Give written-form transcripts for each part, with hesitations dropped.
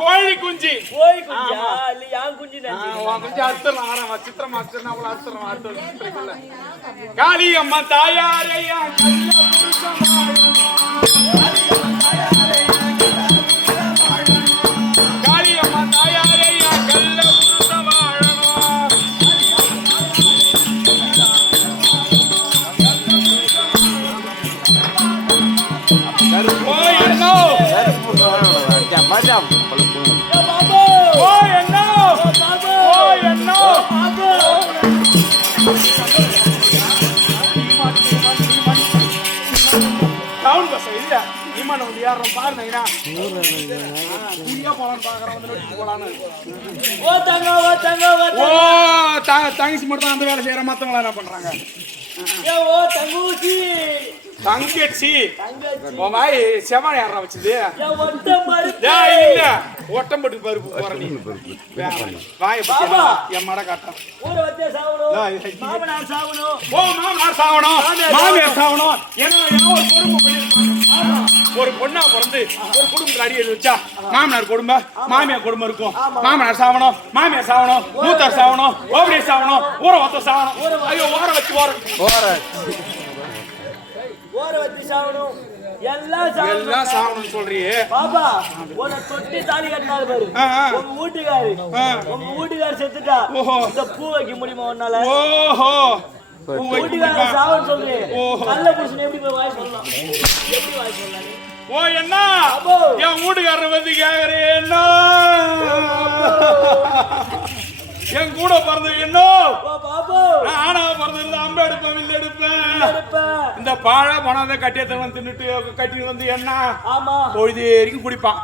கோழி குஞ்சு. கோழி குஞ்சா இல்ல யான் குஞ்சு உன் குஞ்சு அறுத்துறோம் ஆறாம் சித்திரம் அறுத்துறோம் அவ்வளோ அறுத்துறோம் அறுத்துறோம். காளியம்மா தாயாரையா காளியம்மா தாயாரையா கல்ல புருஷ வாழணும். தங்கச்சி மட்டும் அந்த வேலை செய்யற மத்தவங்கள என்ன பண்றாங்க? தங்கச்சி வாய் செவன் யாரா வச்சது? இல்ல ஒட்டம்பட்டு பருப்பு வாய என் மட காட்டம். மாமனார் சாவணும் மாமியார் சாவணும். ஒரு பொண்ணா பிறந்து ஒரு குடும்பத்தில் அடி வச்சா மாமனார் குடும்பம் மாமியார் குடும்பம் இருக்கும். மாமனார் சாவணும் மாமியார் சாவணும் மூத்தார் சாவணும் ஓபடி சாவணும் ஊற ஒத்த சாவணும். ஐயோ ஓர வச்சு ஓர வச்சு சாவணும் எல்லாம் சாவணும் சொல்றியே பாபா. உன தொட்டி தாலி கட்டினாரு பாரு உங்க வீட்டுக்காரு செத்துட்டா இந்த பூ வைக்க முடியுமா உன்னால? ஓஹோ வீட்டுக்கார சாவன்னு சொல்றேன். நல்ல புருஷன் எப்படி போய் வாய் சொல்லலாம்? எப்படி வாய் சொல்லலாம்? ஓ என்ன என் வீட்டுக்காரர் வந்து கேக்குறேன் என்ன என் கூட பிறந்த என்ன ஆனா பிறந்த அம்ப எடுப்பேன் வில்ல எடுப்பேன். இந்த பாழ பணம் கட்டியத்தவன் தின்னுட்டு கட்டி வந்து என்ன பொழுது வரைக்கும் குடிப்பான்.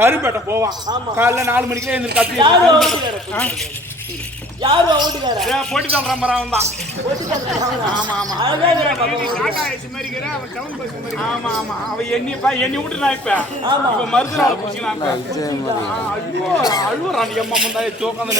கரும்பேட்டை போவான். காலைல 4 மணிக்கே இருந்து கட்டி யாரு வீட்டுக்கார போட்டி தள்ளுறான் அவன் தான். ஆமா ஆமா அவன் எண்ணி விட்டு நான் இப்ப மருத்துவ பிடிச்சிக்கலாம். அழுவுறான் எம்மா முந்தாய தூக்கம்.